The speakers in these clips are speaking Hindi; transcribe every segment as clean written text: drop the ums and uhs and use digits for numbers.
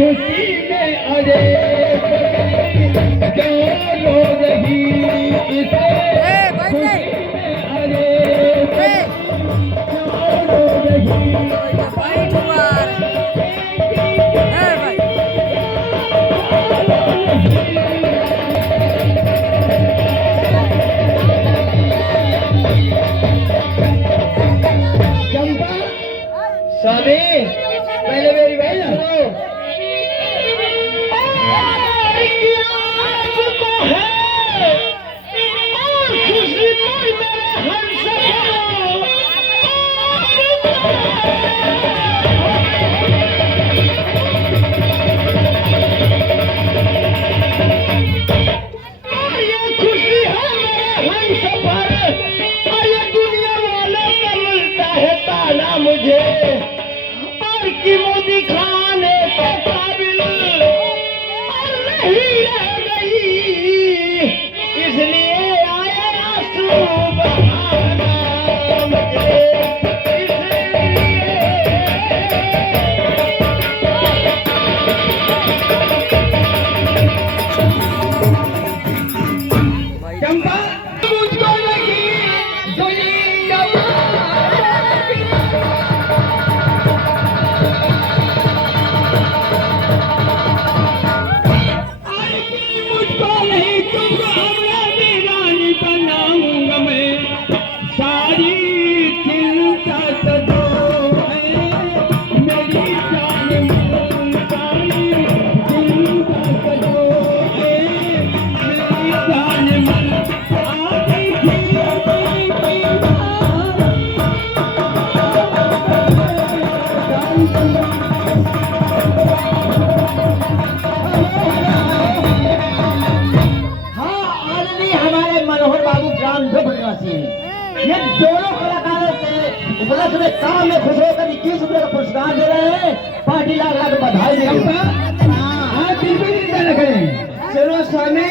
खुशी में अरे क्यों रो रही इसे खुशी में अरे क्यों रो रही चंपा स्वामी पहले मेरी भाई सुनो मुझे और की मोदी खाने के काबिल और नहीं रह गई इसलिए आया आंसू बहाना मुझे चंपा मुझको लगी दुनिया ये दोनों कलाकारों के उपलक्ष्य में काम में खुश होकर 21 रुपए का पुरस्कार दे रहे हैं। 5 लाख बधाई दे रहे हैं। हाँ बिल्कुल चिंता न करें। चलो स्वामी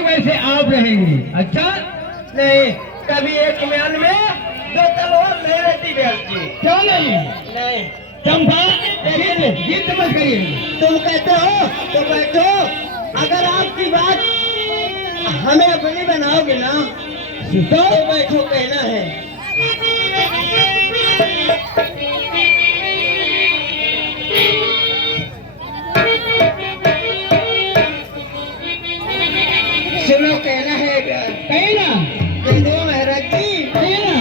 वैसे आप रहेंगी। अच्छा नहीं कभी एक म्यान में 2 तलवार नहीं रहती बेलती क्यों नहीं चंपा गीत मत करिए। तुम कहते हो तो बैठो। अगर आपकी बात हमें अपनी बनाओगे ना तो बैठो कहना है। सुनो कहना है कहना कह दो महाराज जी कहना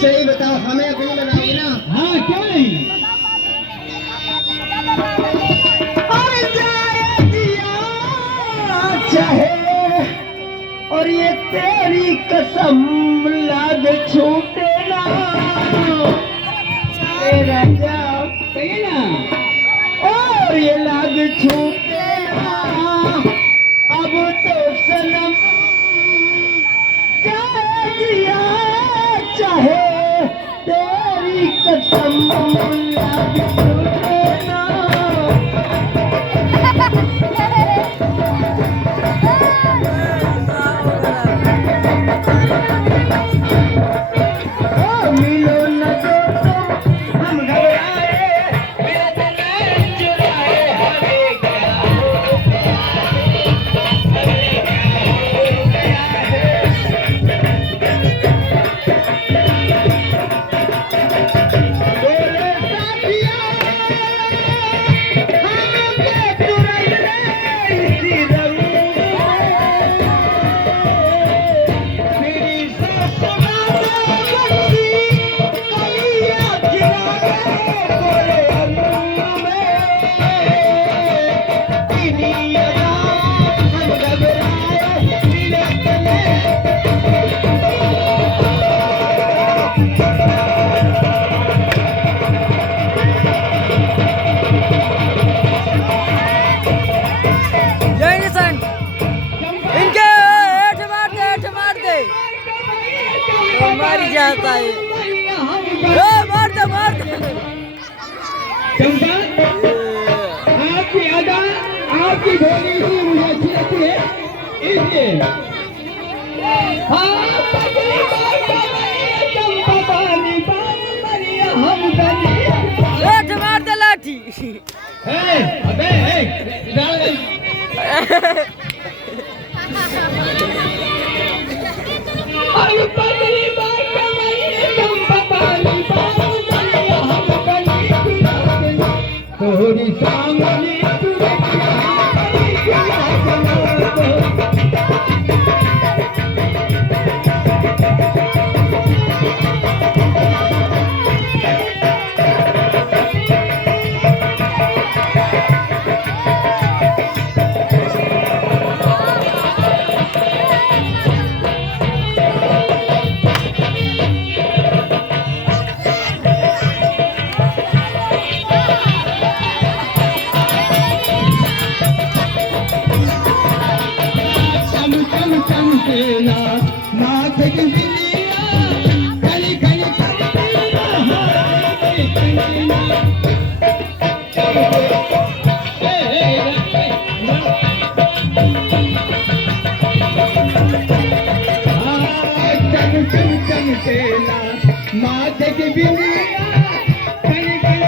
सही बताओ हमें अपनी बनाओगे ना। हाँ क्यों नहीं। चाहे और ये तेरी कसम लाग छूटे ना तेरा जाओ कहना और ये लाग छूटे ना अब तो सनम दिया चाहे तेरी कसम लाग छूटे ना। हम घबराए, वेदना चुराए, हमें क्या आपकी बोली ही मुझे अच्छी लगती है इसलिए। हाँ पगली बार चंपा पानी पानी मरिया हम बनी मार दे लाठी। अबे डाल दे। अरे पगली बार चंपा पानी पानी मरिया हम बनी तोरी सामने नाथ की बिलिया खली खली नाथ की बिलिया खली खली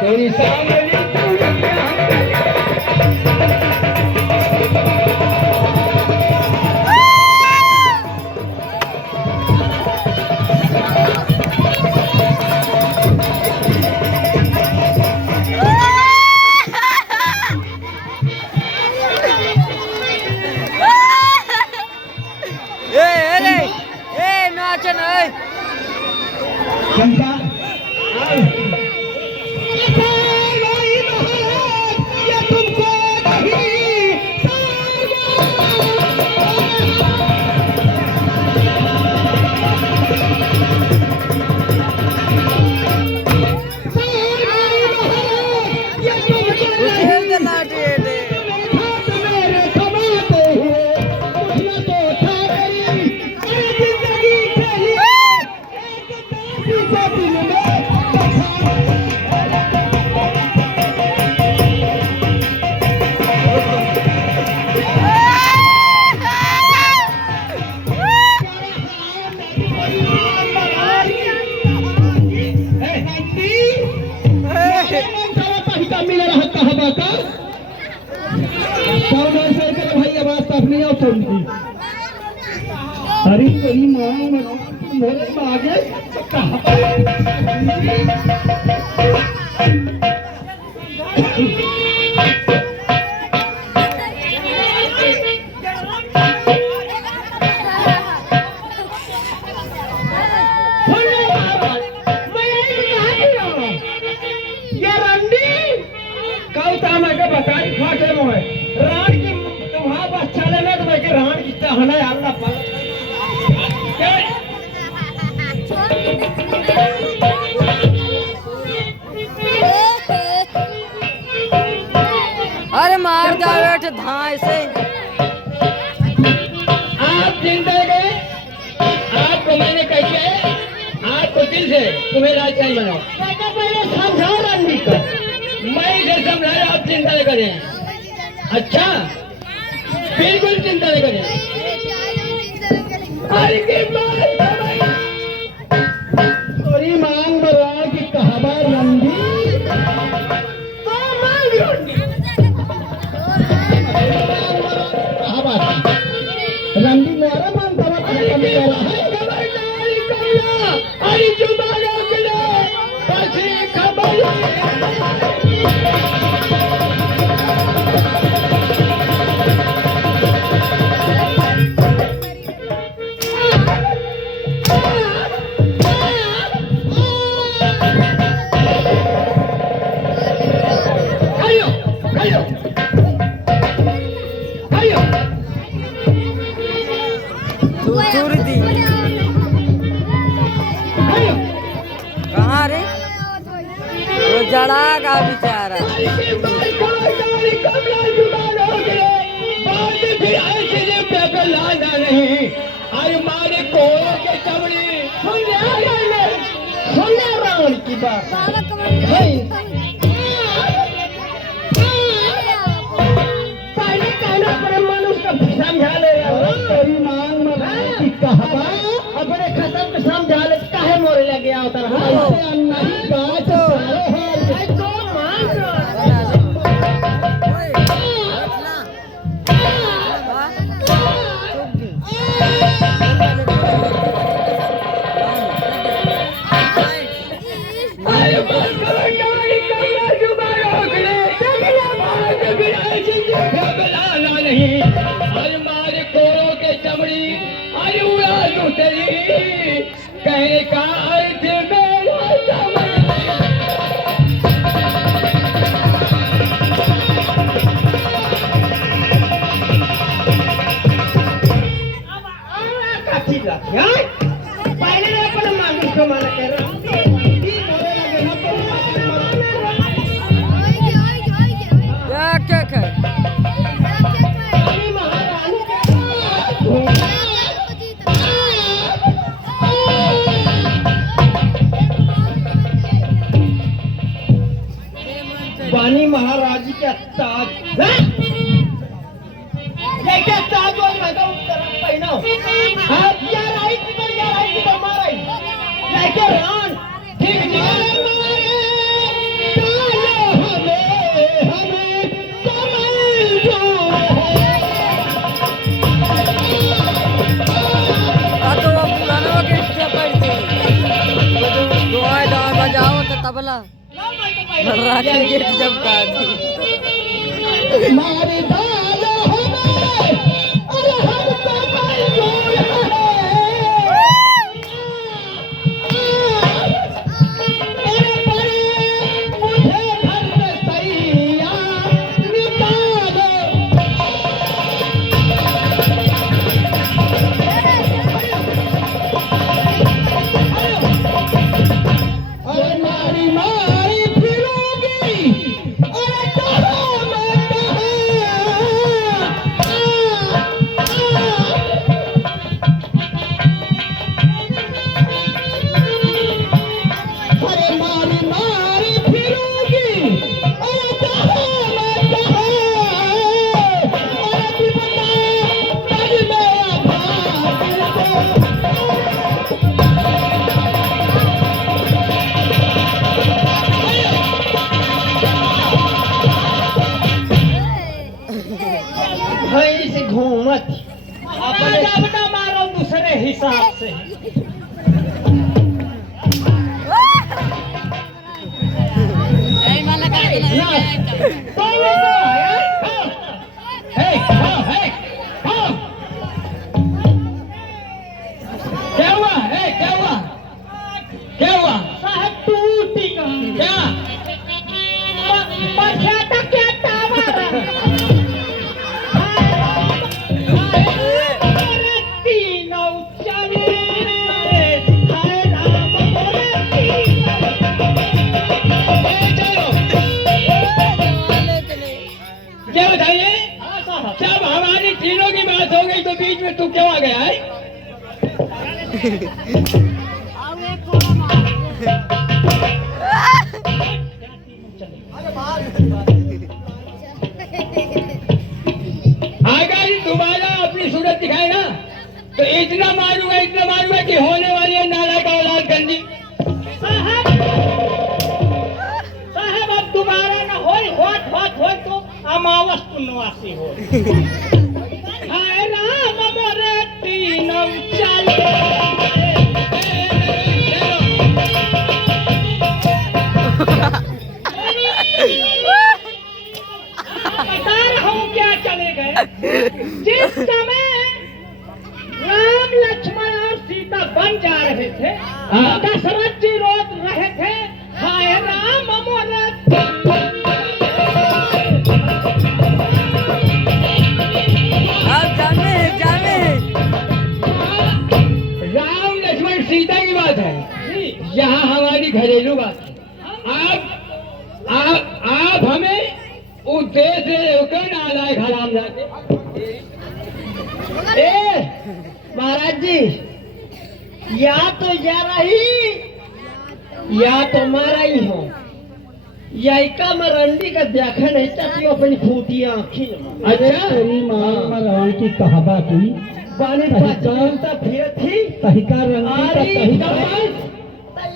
तोरी सामने नाचन है चंपा अरे तेरी माँ मेरे आगे बताई फाटे मोए रान की तुम्हारा बच्चा लेना तो मैं रान कितना होना है अल्लाह पाक अरे मार जाओ बैठे धाए से आप जिंदा गए आपको मैंने कैसे आपको दिल से तुम्हें राजधानी बनाओ पहले समझाओ रणनीति को मैं इसे समझाया आप चिंता नहीं करें अच्छा बिल्कुल चिंता नहीं करें अरे की थोड़ी मांग बरा की कहावा रंगी तो मांग रंगी मेरा मन तब अरे जुबान पछी खबर कहाँ रे वो जड़ा का बेचारा बात पहले कहना पर मनुष्य को समझा ले तेरी मांग में कहा अपने खत्म को समझा ले काहे मोरे लगे आवता ऐसे नहीं बात है तो मांग नहीं अरे मारे कोरों के चमड़ी अरे उड़ा दो तेरी कहने का अर्थ मेरा पहले अपन मांग को माना कर क्या क्या बानी महाराज के ताज क्या ताज और मैं तो पहना यार आई तो मारा लेके रान ठीक बजाओ तो तबला राखी जब मारी दादा हमें अरे हम तो मजबूर मुझे घर से सैया निकालो अरे मारी मारी फिरोगी अरे कहाँ मैं कहाँ अरे मारी मारी फिरोगी अरे कहाँ मैं कहाँ अरे तू बता तब मेरा भाई से घूमत अपने जब ना मारो दूसरे हिसाब से क्या हुआ क्या हुआ क्या हुआ साहब टूटी क्या पछाता क्या टावर क्या बताइए जब हमारी तीनों की बात हो गई तो बीच में तू क्यों आ गया है आगे दोबारा अपनी सूरत दिखाए ना तो इतना मारूंगा कि होने वाली है नाला का औलाद गंदी साहब अब दोबारा ना हो तो अमावस पुण्यवासी हो हाय राम मोरे तीनम चले बता रहा हूँ क्या चले गए जिस समय राम लक्ष्मण और सीता बन जा रहे थे दशरथ जी रोज रहे थे हाय राम मोरे राम लक्ष्मण सीता की बात है यहाँ हमारी घरेलू बात है आप हमें उद्देश्य क्यों ना लाए हराम जाते महाराज जी या तो जा रही या तो मारा ही हो या इका मरंडी का देखा नहीं चाहती अपनी खूटियां आँखी में। अच्छा तेरी माँ मरान की कहावा की पानी पचानता फिर थी तहिका रंडी का तहिका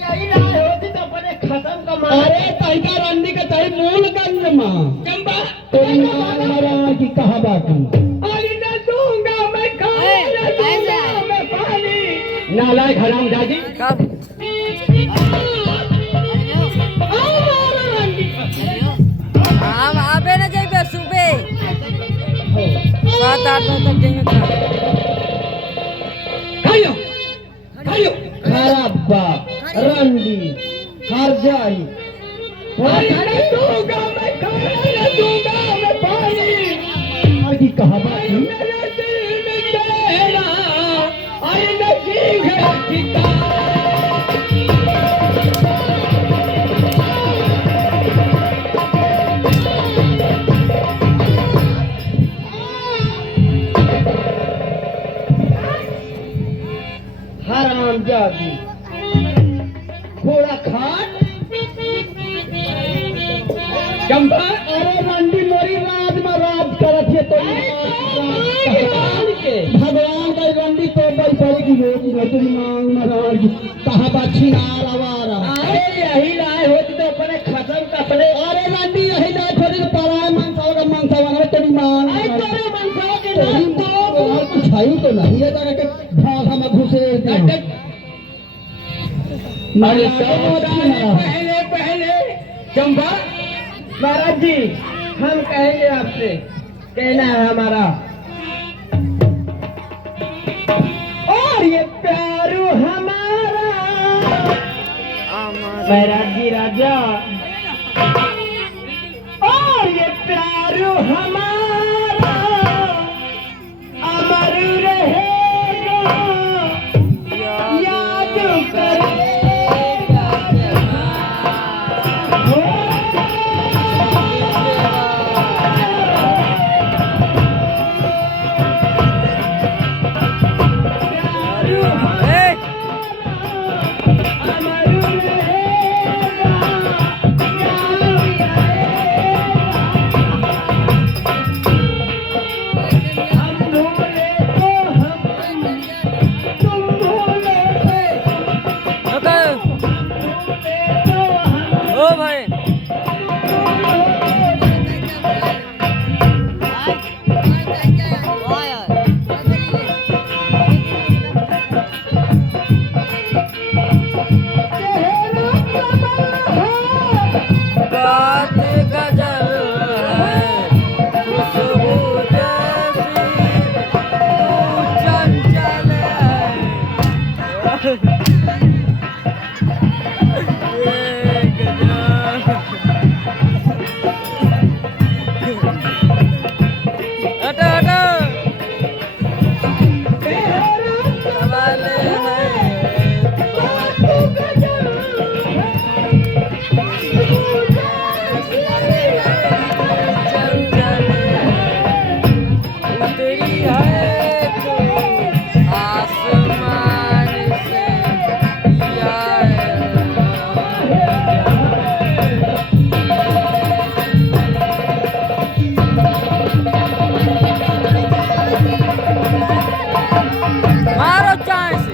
यही राय होती तो अपने खत्म का मार। अरे तहिका रंडी का तही मूलगंज माँ चंबा तेरी माँ मरान की कहावा की पानी न दूंगा मैं खाने न दूंगा मैं पानी। नालायक हराम जादी कब हम आबे न जाइबे सुबह 7-8 बजे तक जाइए खाइयो खाइयो खराब बाप रंडी हर जाई खाने दूंगा मैं खाने न दूंगा मैं पानी। की कहावा की मेरे दिल में तेरा आई नसीब है ठिकाना। हराम जादी घोड़ा खाट चंपा। अरे रंडी मोरी राज में राज करत है तो भगवान का रंडी तो बड़ी बड़ी की रोटी है तेरी माँ मरान की कहावा छिनार आवारा। अरे यही राय होती तो अपने खत्म कपड़े। अरे रंडी यही ना छोड़ी तो पराय मनसावा का मनसावा ना तेरी माँ तेरे मनसावा के तेरी नाम माँ और कुछ है ही तो नहीं है जगह के भाग हम घुसे अरे पहले पहले चंपा महाराज जी हम कहेंगे आपसे कहना है हमारा और ये प्यारू हमारा महाराज जी राजा और ये प्यारू हमारा अमर रहेगा याद करेगा। ओ भाई बात गजल है खुशबू जैसी तू चंचल हटो हटो सवाल उतरी है तो आसमान से या मारो चांस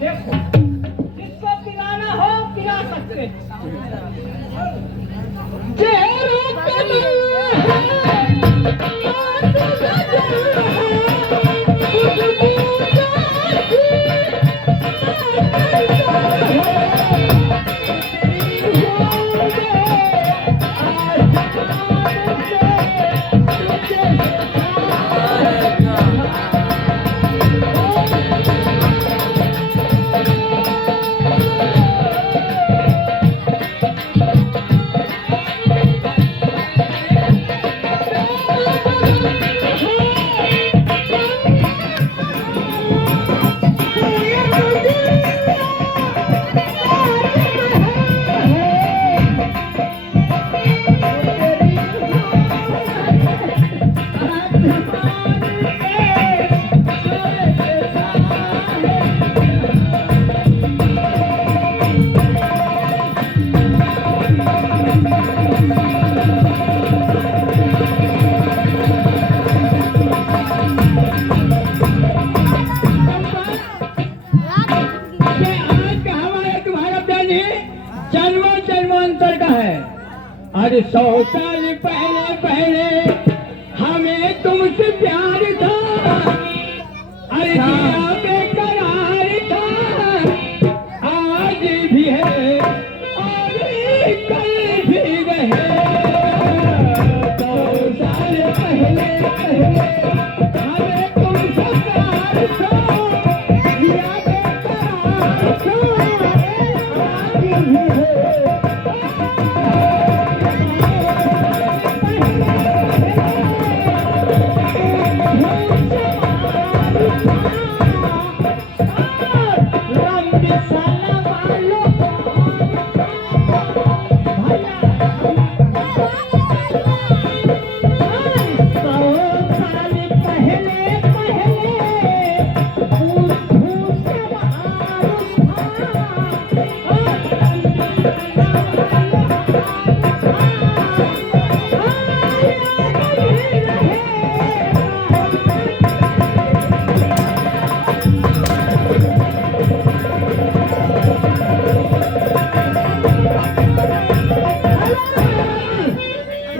देखो जिसको पिलाना हो पिला सकते उत्तर का है। अरे 100 साल पहले पहले हमें तुमसे प्यार था, अरे दिया बेकरार था, आज भी है और कल भी रहे। 100 साल पहले पहले हमें तुमसे प्यार था, दिया बेकरार था, आज भी है।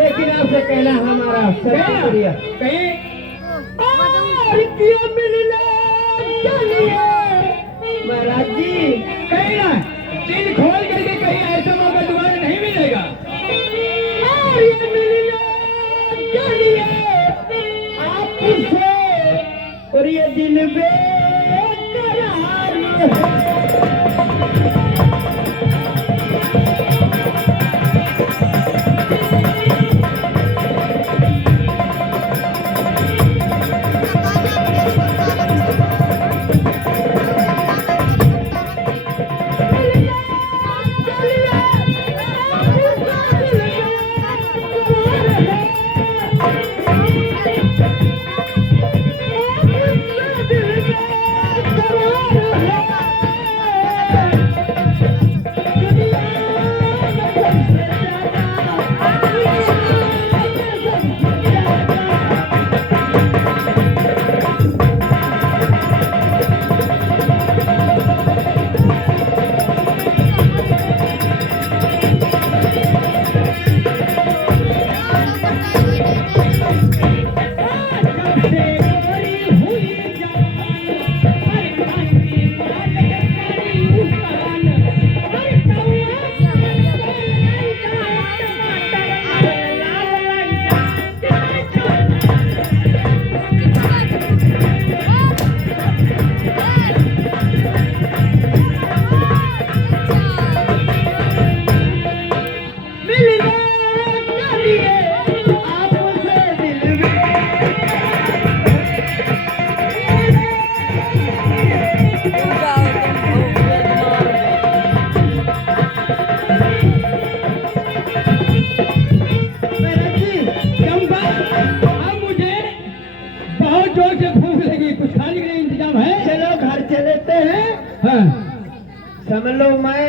लेकिन आपसे कहना हमारा शुक्रिया। महाराज जी कहीं ना दिल खोल करके कहीं ऐसा मौका दोबारा नहीं मिलेगा। और ये मिलने के लिए आपसे और ये दिल बेकरार है। समझ लो मैं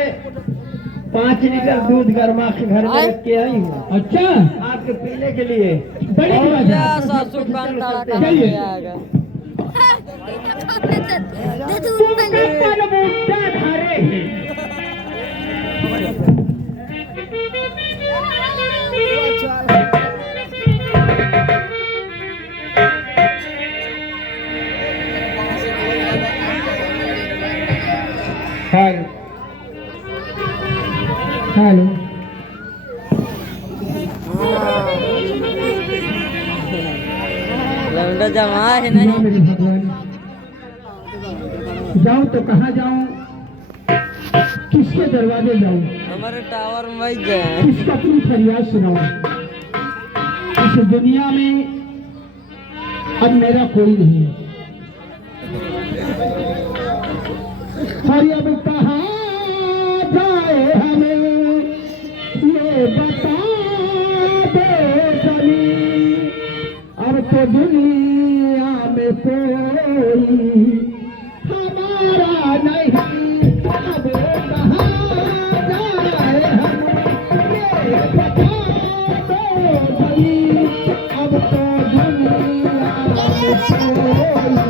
5 लीटर दूध गर्मा के घर में रख के आई हूँ। अच्छा आपके पीने के लिए बड़ी सासू चलिए हेलो लौंडा जमा है नहीं। मेरे भगवान जाऊं तो कहाँ जाऊं, किसके दरवाजे जाऊं, हमारे टावर में वही गए किसका अपनी फरियाद सुनाऊं। इस दुनिया में अब मेरा कोई नहीं है। और अब कहाँ जाए हमें ये बता दो जमी, अब तो दुनिया में कोई हमारा नहीं। अब कहाँ जाए हम ये बता दो जमी, अब तो दुनिया में कोई हमारा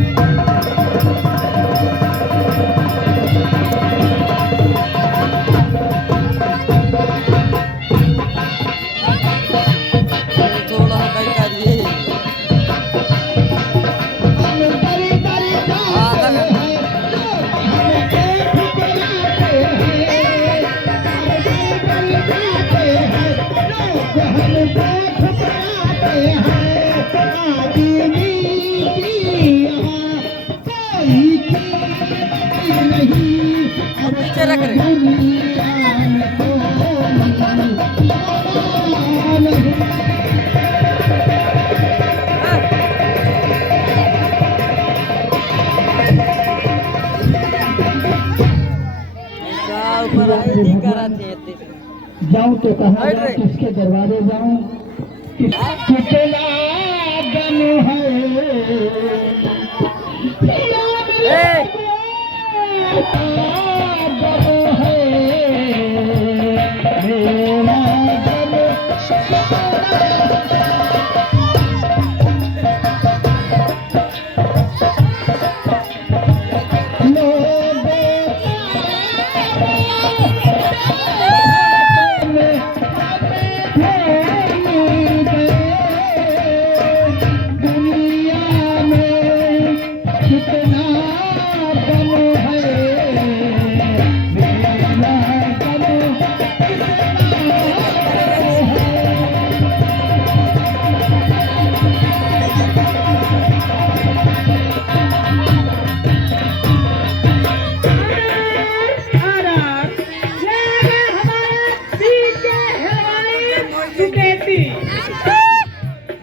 नहीं। आदमी की यहाँ कोई कीमत नहीं। अब पीछे रख रहे। दुनिया में कोई नहीं। ऊपर आए थी कराते थे। जाऊं तो कहाँ हट जाऊं, रे। किसके दरवाजे जाऊं, कितना गम है। ए! गम है मेरा गम। दुनिया में कितना गम है मेरा गम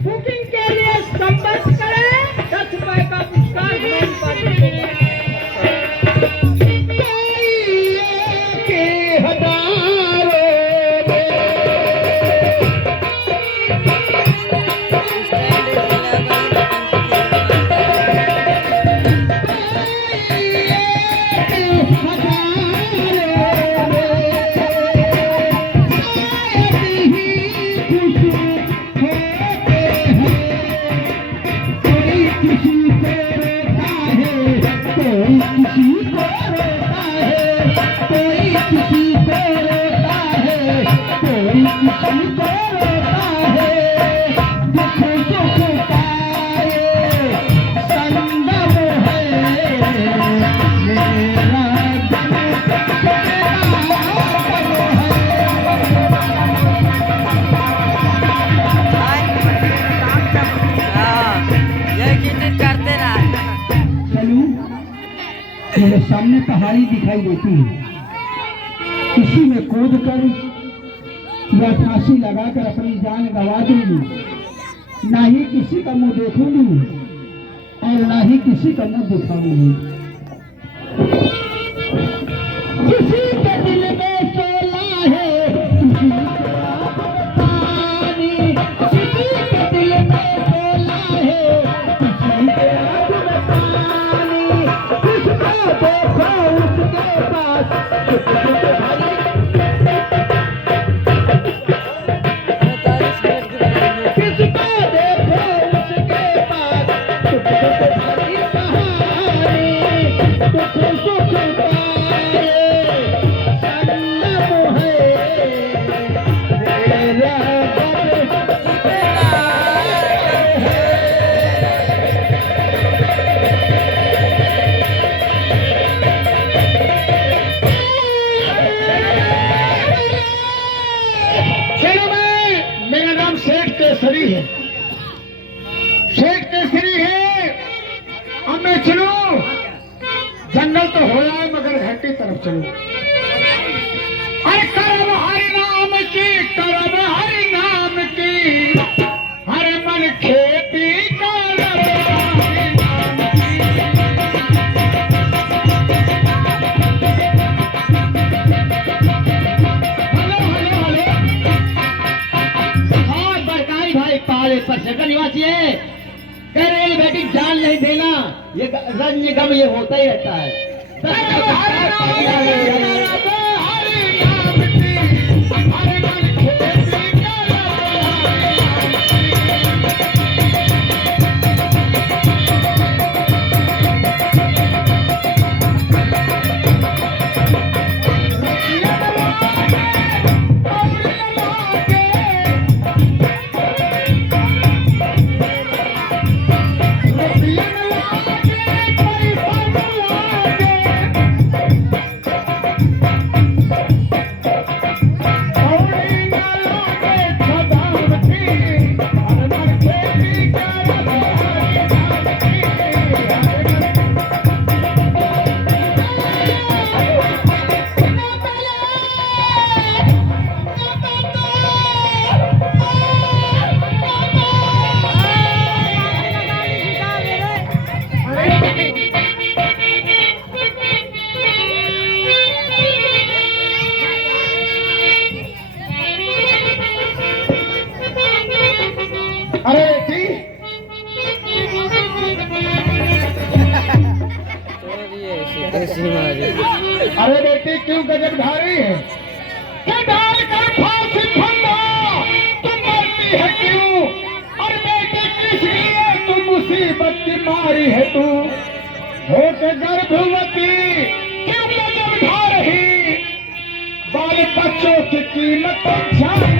बुकिंग के लिए संपर्क करें। 10 रुपए का पुरस्कार हमारी पार्टी को के हजारों मेरे सामने पहाड़ी दिखाई देती है, किसी में कूद कर या फांसी लगाकर अपनी जान गंवा दूंगी। ना ही किसी का मुंह देखूंगी और ना ही किसी का मुंह दिखाऊंगी। किसी के दिल में सोला है, किसी के आंख में पानी। किसी के दिल में सोला है, किसी के आंख में पानी। किसको देखो उसके पास छुप छुप भरी। 45 मिनट की बनाएंगे। किसको देखो उसके पास छुप छुप भरी कहानी। दुख सुख पाए संगम है मेरा गम। मेरा नाम शेख केसरी है, शेख केसरी है। अब मैं चलो, जंगल तो हो जाए मगर घर की तरफ चलो। अरे करब हरि नाम की, करब हरि नाम की, हर मन खेती करब हरि नाम की। हेलो हेलो हेलो, हाँ बरकाई भाई पाले पर सकल निवासी है। कह रहे हैं बेटी जान नहीं देना, ये रंज गम ये होता ही रहता है। अरे बेटी क्यों गजब ढा रही है? क्या डाल कर फांसी फंदा तुम मरती है क्यों? अरे बेटी किस लिए तू मुसीबत की मारी है तू? होके गर्भवती क्यों गजब ढा रही? बाल बच्चों की कीमत जाना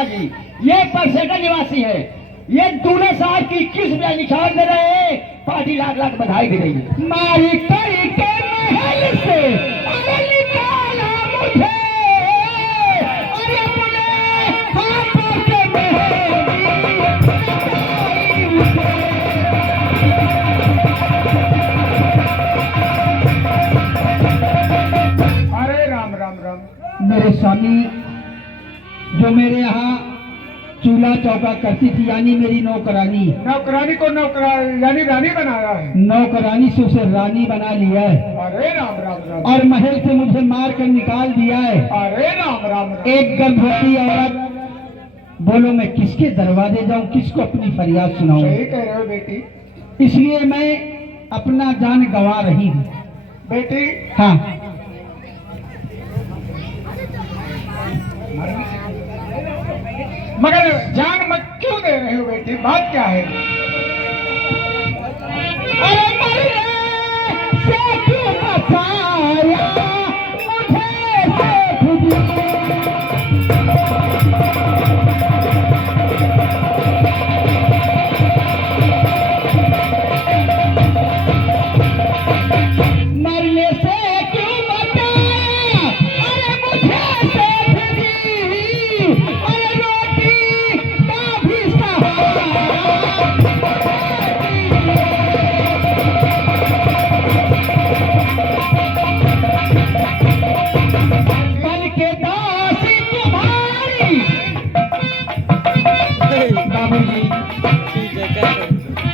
नहीं। ये परसेटा निवासी है। ये दूल्हे साहब की 21 रुपया निकाल दे रहे हैं। पार्टी लाख लाख बधाई दे रही है। मारी कई के महल से अरे निकाला मुझे, अरे अपने हाथों से अरे राम राम राम। मेरे स्वामी जो मेरे यहाँ चूल्हा चौका करती थी, यानी मेरी नौकरानी। नौकरानी को यानी रानी बनाया है। नौकरानी से उसे रानी बना लिया है। अरे राम राम राम। और महल से मुझे मार कर निकाल दिया है। अरे राम राम राम। एक गर्भवती औरत, बोलो मैं किसके दरवाजे जाऊं, किसको अपनी फरियाद सुनाऊं? सही कह रहे हो बेटी। इसलिए मैं अपना जान गंवा रही हूँ बेटी। हाँ मगर जान मत क्यों दे रहे हो बेटी, बात क्या है? अरे मरने से क्यों बचाया मुझे मरने से क्यों बचाया, अरे मुझे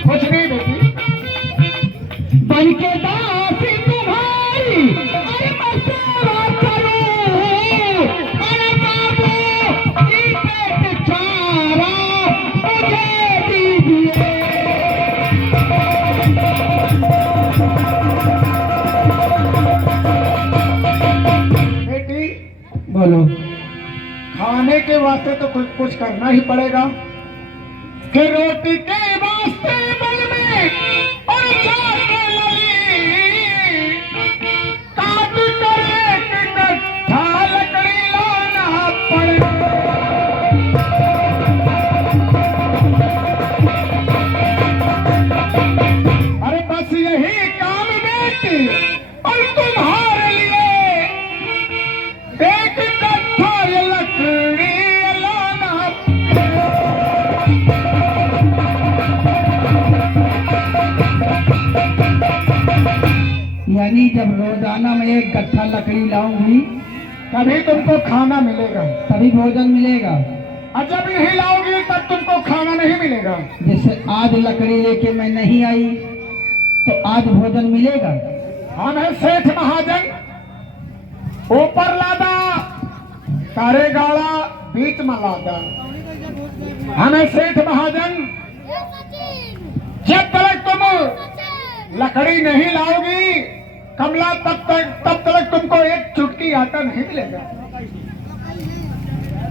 कुछ नहीं बेटी, बन के दासी तुम्हारी, अरे मैं सेवा करूं, अरे बाबू की पेट चारा मुझे दीजिए। बेटी बोलो। खाने के वास्ते तो कुछ करना ही पड़ेगा कि रोटी के वास्ते बल में और जाके लली काट कर एक गट्ठा लकड़ी लाना पड़े। अरे बस यही काम बेटी और तुम्हारे लिए एक गट्ठा लकड़ी लाना। यानी जब रोजाना में एक गट्ठा लकड़ी लाऊंगी तभी तुमको खाना मिलेगा, तभी भोजन मिलेगा। और जब नहीं लाओगी तब तुमको खाना नहीं मिलेगा। जैसे आज लकड़ी लेके मैं नहीं आई तो आज भोजन मिलेगा। हम है सेठ महाजन, ऊपर लादा तारे गाड़ा बीच में लादा। हम है सेठ महाजन, जब तक तुम लकड़ी नहीं लाओगी कमला तब तक तुमको एक चुटकी आटा नहीं मिलेगा।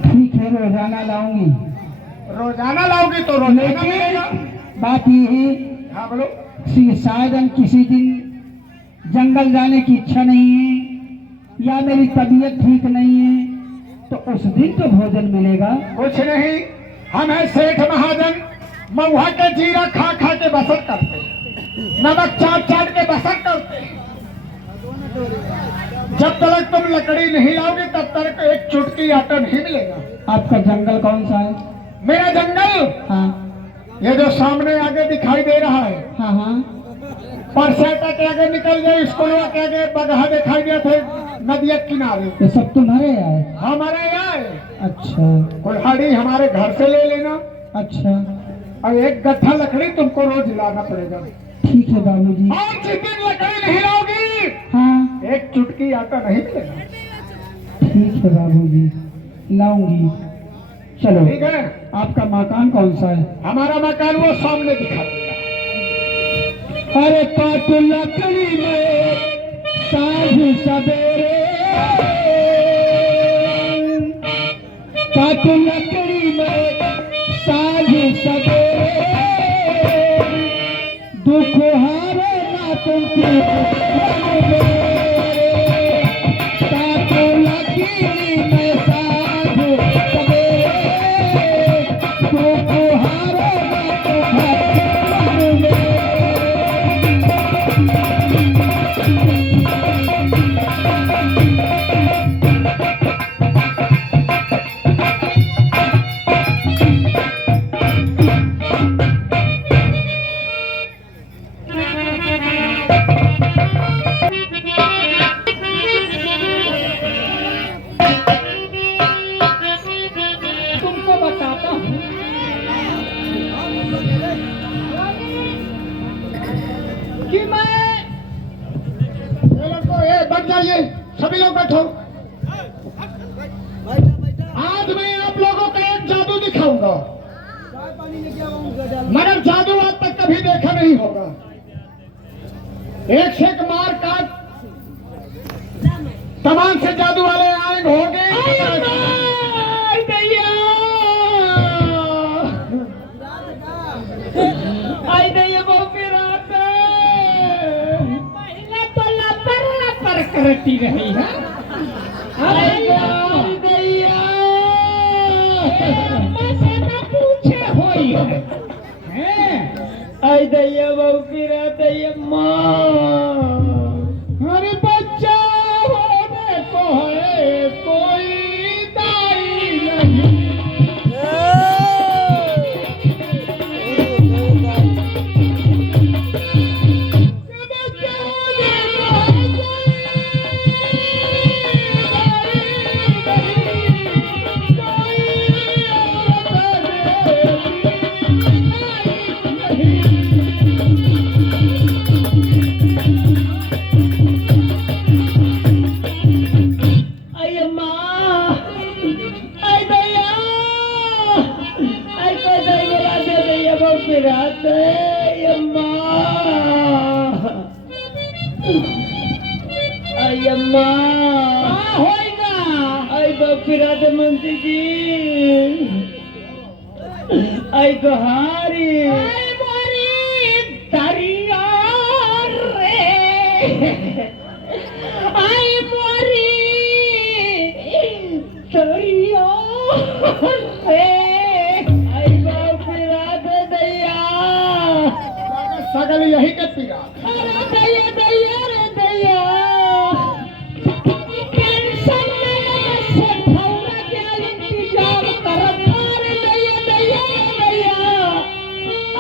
ठीक है तुम्हें रोजाना लाऊंगी। रोजाना लाओगी तो रोजाना मिलेगा। बात ये है, हाँ बोलो। शायद हम किसी दिन जंगल जाने की इच्छा नहीं है या मेरी तबीयत ठीक नहीं है, तो उस दिन तो भोजन मिलेगा। कुछ नहीं, हम है सेठ महाजन, महुआ के जीरा खा खा के बसर करते, नमक चाट चाट के बसर करते। जब तक तुम लकड़ी नहीं लाओगे तब तक एक चुटकी आटा नहीं मिलेगा। आपका जंगल कौन सा है? मेरा जंगल हाँ ये जो सामने आगे दिखाई दे रहा है, हाँ हाँ। परसेटा के आगे निकल गए, स्कूल के आगे बगहा दिखाई दिया थे नदिया किनारे, ये सब तुम्हारे आए? हमारे यहाँ है। अच्छा कुल्हाड़ी हमारे घर से ले लेना, अच्छा, और एक गट्ठा लकड़ी तुमको रोज लाना पड़ेगा। ठीक है बाबूजी। और जिस दिन लकड़ी नहीं लाओगी हाँ एक चुटकी आटा नहीं मिलेगा। ठीक है बाबूजी, लाऊंगी। चलो, ठीक है। आपका मकान कौन सा है? हमारा मकान वो सामने दिखा देगा। अरे काट लकड़ी में साँझ सवेरे, काट लकड़ी में साँझ सवेरे, दुख हारे ना तुमको काट लकड़ी में साँझ सवेरे, दुख हारे ना तुमको। तुमको बताता हूँ कि मैं, ये लड़को, ये बैठ जाइए, सभी लोग बैठो। आज मैं आप लोगों का एक जादू दिखाऊंगा, मगर जादू आज तक कभी देखा नहीं होगा। एक से एक मार काट तमाम से जादू वाले आएंगे होंगे। आई दैया बहुत रात पहले तो लपर करती रही है। आई दैया से न पूछे होई है। आई दैया बहुत रात दैया माँ, अरे बच्चा होने को है कोई दाई नहीं। आई गोहारी दरिया रे, आई मोरी दरिया रे, आई बाप दैया सगल यही के पीरा। अरे दैया दैया रे दैया, पेंशन में से भौरा के इंतजार करत। अरे दैया दैया रे दैया,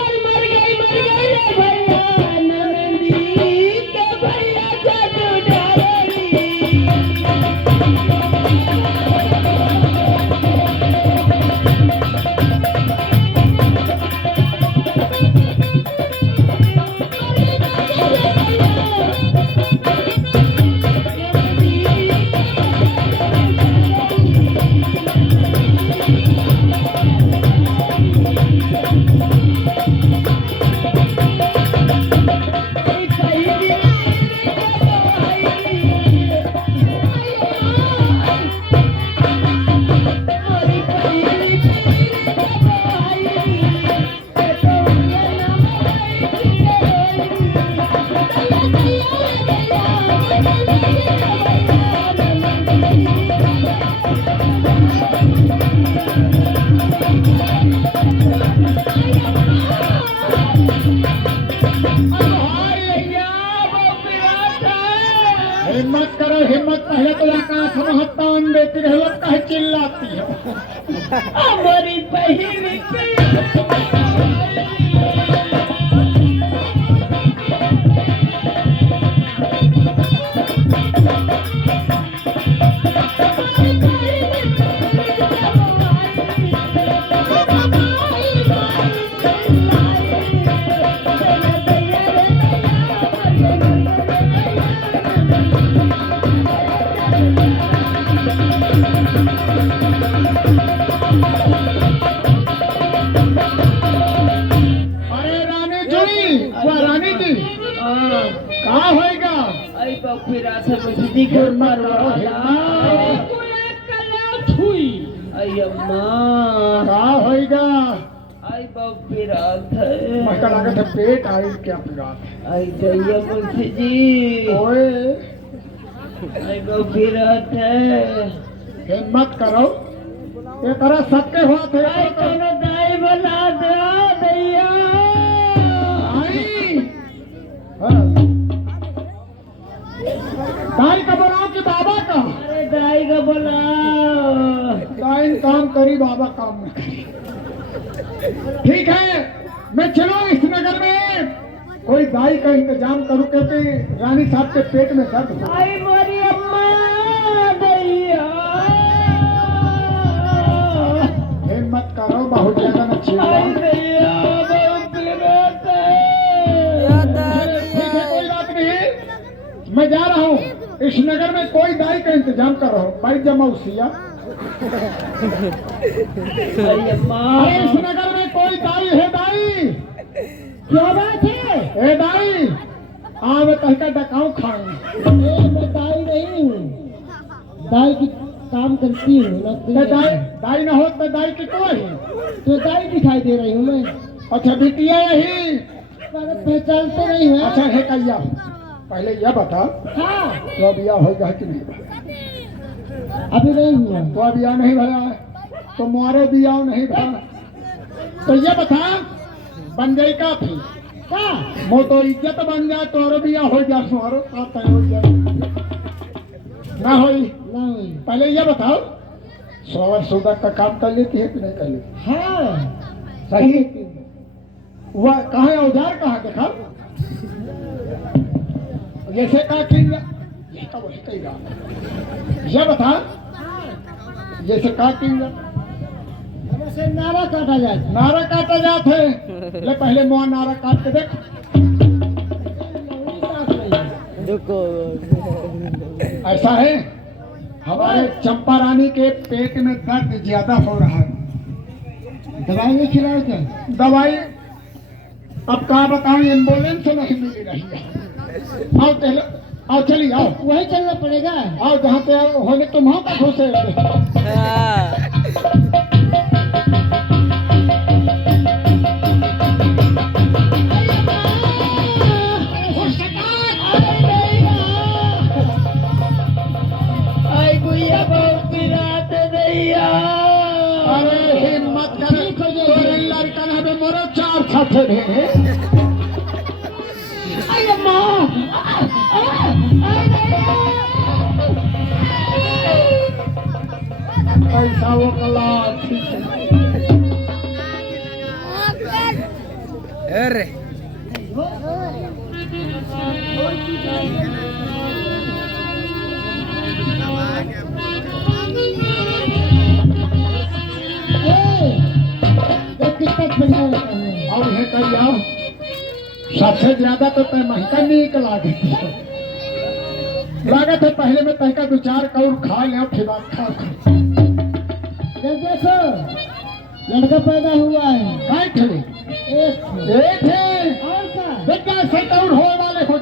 अरे मर गई रे भैया, नंदी के भैया जादू डाली। पहले तो आकाश में हत्तान देती रही, अब कहे चिल्लाती है। हमारी बहिनी कहाँ होएगा? आई बापी रात में दीदी को मारवाला आई अम्मा कहाँ होएगा? आई बापी रात है मक्का लागत है पेट आई क्या रात? आई जैया मुंशी जी ओए आई बापी रात है हिम्मत करो, ये तरह सबके हुआ थे। आई कोनो दाई बना दो दैया आई दाई का बनाओ कि बाबा का? अरे दाई का बुलाओ दाई काम करी, बाबा काम न करी। ठीक है, मैं चलो इस नगर में कोई दाई का इंतजाम करूं, क्योंकि रानी साहब के पेट में दर्द हो। आई मोरी अम्मा दैया हिम्मत करो, बहुत ज्यादा न छीनो। आई दैया बापी रात ठीक है, कोई बात नहीं, मैं जा रहा हूँ इस नगर में कोई दाई का इंतजाम कर रहा हूँ। भाई जमौसिया आई अम्मा अरे इस नगर में कोई दाई है? दाई क्या बात है? ए दाई आव तहका डकाऊ खाऊं। मैं दाई नहीं हूँ, दाई की काम करती हूँ दाई न हो तो दाई की कोई तो दाई दिखाई दे रही हूँ मैं। अच्छा बिटिया यही पर पहचानते नहीं है। अच्छा है कैया, पहले यह बता हाँ तो अब यह होगा कि नहीं? अभी नहीं हुआ। तो अब यह नहीं भरा तो मारे दिया नहीं भरा, तो ये बता बन जाए का फिर क्या वो तो इज्जत बन जाए तो और बिया हो जाए, सुहारो आता हो जाए ना होई। नहीं पहले ये बताओ सोवर सौदा का काम कर लेती है कि नहीं कर लेती? हाँ सही। वह कहाँ है औजार, कहाँ देखा? जैसे कहा कि ये तो वही कही रहा। ये बता जैसे कहा कि से नारा काटा जाए। नारा काटा जाते ले, पहले मुआ नारा काट के देख। ऐसा है, हमारे चंपा रानी के पेट में दर्द ज्यादा हो रहा है, दवाई नहीं खिलाओ क्या? दवाई अब कहाँ बताऊं, एम्बुलेंस नहीं मिल रही है। आओ चलो, आओ चली आओ, वही चलना पड़ेगा। आओ जहाँ से होने तुम हो का घुसे। आई गुइया बहुत रात दैया। अरे हिम्मत कर, तोरे लड़का ना बे मोरो चार छठे रे। आई अम्मा ऐसा वो कला ठीक है। अरे और है कही आओ, सबसे ज्यादा तो तय महंगा नीक लागत है। लागत है पहले में तहका दो चार कौर खा ले, फिर बात खा देखो लड़का पैदा हुआ है। काय थे एक एक है और क्या? बेटा से कौर हो वाले हो